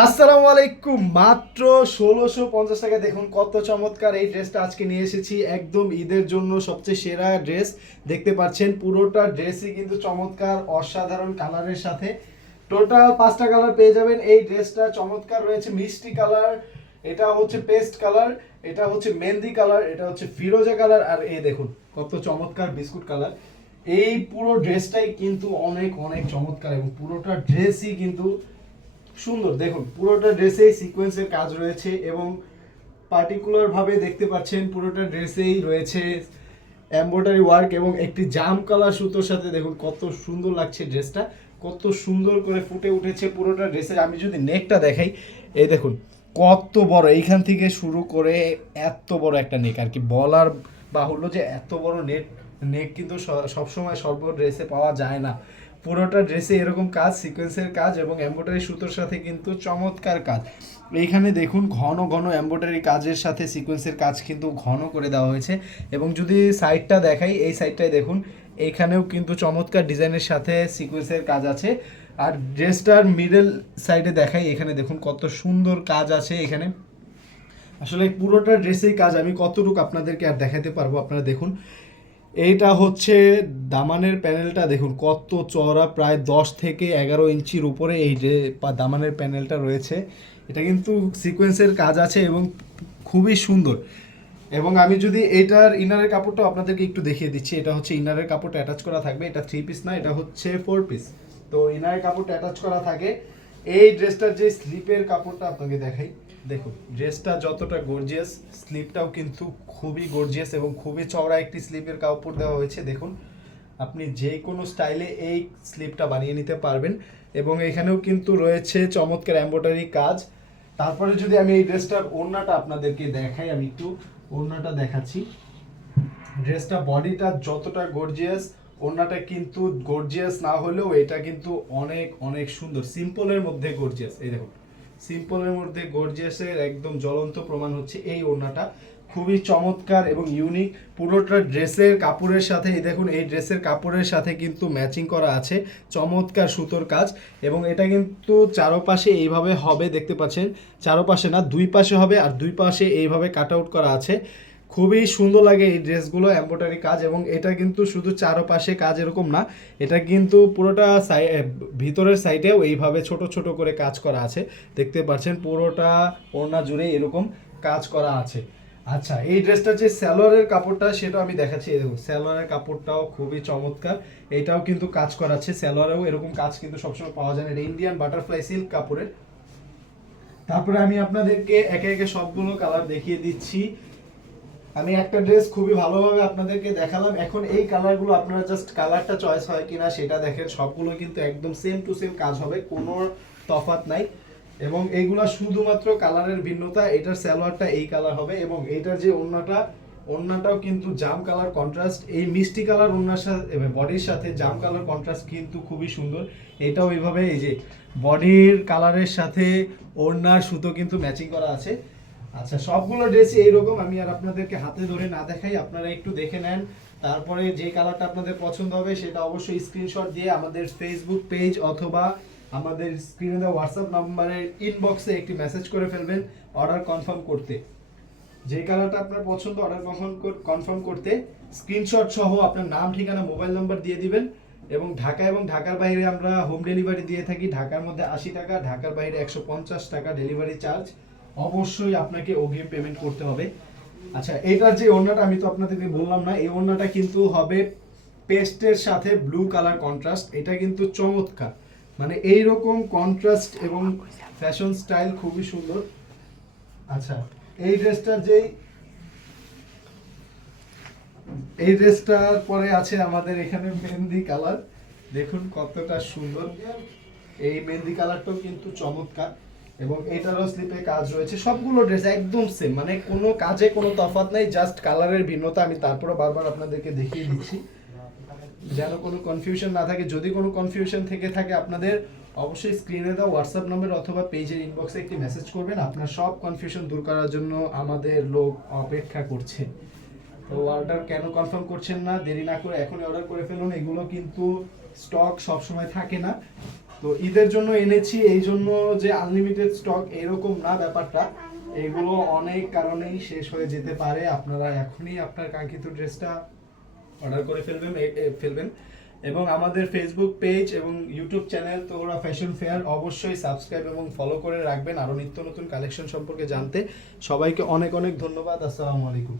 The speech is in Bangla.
আসসালামু আলাইকুম। মাত্র ১৬৫০ টাকা। দেখুন কত চমৎকার এই ড্রেসটা আজকে নিয়ে এসেছি, একদম ঈদের জন্য সবচেয়ে সেরা ড্রেস। দেখতে পাচ্ছেন পুরোটা ড্রেসই কিন্তু চমৎকার অসাধারণ কালারের সাথে। টোটাল 5টা কালার পেয়ে যাবেন। এই ড্রেসটা চমৎকার রয়েছে মিষ্টি কালার, এটা হচ্ছে পেস্ট কালার, এটা হচ্ছে মেহেন্দি কালার, এটা হচ্ছে ফিরোজা কালার, আর এই দেখুন কত চমৎকার বিস্কুট কালার। এই পুরো ড্রেসটাই কিন্তু অনেক অনেক চমৎকার এবং পুরোটা ড্রেসই কিন্তু সুন্দর। দেখুন পুরোটা ড্রেসেই সিকোয়েন্সের কাজ রয়েছে এবং পার্টিকুলার ভাবে দেখতে পাচ্ছেন পুরোটা ড্রেসেই রয়েছে এমব্রয়ডারি ওয়ার্ক এবং একটি জাম কালার সুতোর সাথে। দেখুন কত সুন্দর লাগছে ড্রেসটা, কত সুন্দর করে ফুটে উঠেছে পুরোটা ড্রেসের। আমি যদি নেকটা দেখাই, এই দেখুন কত বড়, এইখান থেকে শুরু করে এত বড় একটা নেক, আর কি বলার বাহুল্য যে এত বড় নেক নেক কিন্তু সবসময় সর্ব ড্রেসে পাওয়া যায় না। পুরোটা ড্রেসে এরকম কাজ, সিকোয়েন্সের কাজ এবং এমব্রয়ডারি সুতোর সাথে কিন্তু চমৎকার কাজ। এইখানে দেখুন ঘন ঘন এমব্রয়ডারি কাজের সাথে সিকোয়েন্সের কাজ কিন্তু ঘন করে দেওয়া হয়েছে। এবং যদি সাইডটা দেখাই, এই সাইডটায় দেখুন এইখানেও কিন্তু চমৎকার ডিজাইনের সাথে সিকোয়েন্সের কাজ আছে। আর ড্রেসটার মিডল সাইডে দেখাই, এখানে দেখুন কত সুন্দর কাজ আছে এখানে। আসলে পুরোটা ড্রেসেই কাজ, আমি কতটুকু আপনাদেরকে আর দেখাতে পারবো। আপনারা দেখুন এইটা হচ্ছে দামানের প্যানেলটা, দেখুন কত চওড়া, প্রায় 10 থেকে 11 ইঞ্চির উপরে এই যে দামানের প্যানেলটা রয়েছে। এটা কিন্তু সিকোয়েন্সের কাজ আছে এবং খুবই সুন্দর। এবং আমি যদি এটার ইনারের কাপড়টা আপনাদেরকে একটু দেখিয়ে দিচ্ছি, এটা হচ্ছে ইনারের কাপড়টা অ্যাটাচ করা থাকবে, এটা 3 পিস না, এটা হচ্ছে 4 পিস। তো ইনারের কাপড়টা অ্যাটাচ করা থাকে। এই ড্রেসটার যে স্লিপের কাপড়টা আপনাকে দেখাই, দেখুন ড্রেসটা যতটা গর্জিয়াস, স্লিপটাও কিন্তু খুবই গর্জিয়াস এবং খুবই চওড়া একটি স্লিপের কাপড় দেওয়া হয়েছে। দেখুন আপনি যে কোনো স্টাইলে এই স্লিপটা বানিয়ে নিতে পারবেন এবং এখানেও কিন্তু রয়েছে চমৎকার এমব্রয়ডারি কাজ। তারপরে যদি আমি এই ড্রেসটার ওড়নাটা আপনাদেরকে দেখাই, আমি একটু ওড়নাটা দেখাচ্ছি। ড্রেসটা বডিটা যতটা গর্জিয়াস, ওড়নাটা কিন্তু গর্জিয়াস না হলেও এটা কিন্তু অনেক অনেক সুন্দর, সিম্পলের মধ্যে গর্জিয়াস। এই দেখুন সিম্পলের মধ্যে গর্জিয়াসের একদম জ্বলন্ত প্রমাণ হচ্ছে এই ওড়নাটা। খুবই চমৎকার এবং ইউনিক পুরোটা ড্রেসের কাপড়ের সাথে। এই দেখুন এই ড্রেসের কাপড়ের সাথে কিন্তু ম্যাচিং করা আছে চমৎকার সুতোর কাজ। এবং এটা কিন্তু চারোপাশে এইভাবে হবে, দেখতে পাচ্ছেন চারোপাশে না, দুই পাশে হবে, আর দুই পাশে এইভাবে কাট আউট করা আছে। খুবই সুন্দর লাগে এই ড্রেসগুলো, এমব্রয়ডারি কাজ। এবং এটা কিন্তু শুধু চারপাশে কাজ এরকম না, এটা কিন্তু পুরোটা ভিতরের সাইডেও এইভাবে ছোট ছোট করে কাজ করা আছে। দেখতে পাচ্ছেন পুরোটা ওড়না জুড়ে এরকম কাজ করা আছে। আচ্ছা, এই ড্রেসটার যে সালোয়ারের কাপড়টা সেটা আমি দেখাচ্ছি। এই দেখুন সালোয়ারের কাপড়টাও খুবই চমৎকার, এটাও কিন্তু কাজ করা আছে। সালোয়ারেও এরকম কাজ কিন্তু সবসময় পাওয়া যায় না, এটা ইন্ডিয়ান বাটারফ্লাই সিল্ক কাপড়ের। তারপরে আমি আপনাদেরকে একে একে সবগুলো কালার দেখিয়ে দিচ্ছি। আমি একটা ড্রেস খুবই ভালোভাবে আপনাদেরকে দেখালাম, এখন এই কালারগুলো আপনারা জাস্ট কালারটা চয়েস হয় কিনা সেটা দেখেন। সবগুলো কিন্তু একদম সেম টু সেম কাজ হবে, কোনো তফাৎ নাই। এবং এইগুলা শুধুমাত্র কালারের ভিন্নতা, এটার সালোয়ারটা এই কালার হবে এবং এটার যে ওড়নাটা, ওড়নাটাও কিন্তু জাম কালার কন্ট্রাস্ট। এই মিষ্টি কালার ওড়নার সাথে বডির সাথে জাম কালার কন্ট্রাস্ট কিন্তু খুবই সুন্দর। এটাও এইভাবে এই যে বডির কালারের সাথে ওড়নার সুতো কিন্তু ম্যাচিং করা আছে। আচ্ছা, সবগুলো ড্রেসই এইরকম, আমি আর আপনাদেরকে হাতে ধরে না দেখাই, আপনারা একটু দেখে নেন। তারপরে যে কালারটা আপনাদের পছন্দ হবে সেটা অবশ্যই স্ক্রিনশট দিয়ে আমাদের ফেসবুক পেজ অথবা আমাদের স্ক্রিনে দেওয়া হোয়াটসঅ্যাপ নাম্বারের ইনবক্সে একটি মেসেজ করে ফেলবেন অর্ডার কনফার্ম করতে। যে কালারটা আপনার পছন্দ অর্ডার কনফার্ম করতে স্ক্রিনশট সহ আপনার নাম, ঠিকানা, মোবাইল নাম্বার দিয়ে দিবেন। এবং ঢাকা এবং ঢাকার বাইরে আমরা হোম ডেলিভারি দিয়ে থাকি। ঢাকার মধ্যে 80 টাকা, ঢাকার বাইরে 150 টাকা ডেলিভারি চার্জ। অবশ্যই আপনাকে অগ্রিম পেমেন্ট করতে হবে। আচ্ছা, এটার যে ওড়নাটা আমি তো আপনাদেরকে বললাম না, এই ওড়নাটা কিন্তু হবে পেস্টের সাথে ব্লু কালার কন্ট্রাস্ট। এটা কিন্তু চমৎকার, মানে এইরকম কন্ট্রাস্ট এবং ফ্যাশন স্টাইল খুবই সুন্দর। আচ্ছা, এই ড্রেসটার যেই এই ড্রেসটার পরে আছে আমাদের এখানে মেহেন্দি কালার। দেখুন কতটা সুন্দর, এই মেহেন্দি কালারটাও কিন্তু চমৎকার এবং এটারও স্লিপে কাজ রয়েছে। সবগুলো ড্রেস একদম সেম, মানে কোনো কাজে কোনো তফাৎ নাই, জাস্ট কালারের ভিন্নতা। আমি তারপরে বারবার আপনাদেরকে দেখিয়ে দিচ্ছি যেন কোনো কনফিউশন না থাকে। যদি কোনো কনফিউশন থেকে থাকে আপনাদের অবশ্যই স্ক্রিনে দেওয়া হোয়াটসঅ্যাপ নাম্বার অথবা পেজের ইনবক্সে একটি মেসেজ করবেন, আপনার সব কনফিউশন দূর করার জন্য আমাদের লোক অপেক্ষা করছে। তো অর্ডার কেন কনফার্ম করছেন না, দেরি না করে এখনই অর্ডার করে ফেলুন। এগুলো কিন্তু স্টক সব সময় থাকে না, তো ঈদের জন্য এনেছি, এই জন্য যে আনলিমিটেড স্টক এরকম না ব্যাপারটা, এগুলো অনেক কারণেই শেষ হয়ে যেতে পারে। আপনারা এখনই আপনার কাঙ্ক্ষিত ড্রেসটা অর্ডার করে ফেলবেন এবং আমাদের ফেসবুক পেজ এবং ইউটিউব চ্যানেল তোরা ফ্যাশন ফেয়ার অবশ্যই সাবস্ক্রাইব এবং ফলো করে রাখবেন আরও নিত্য নতুন কালেকশন সম্পর্কে জানতে। সবাইকে অনেক অনেক ধন্যবাদ। আসসালামু আলাইকুম।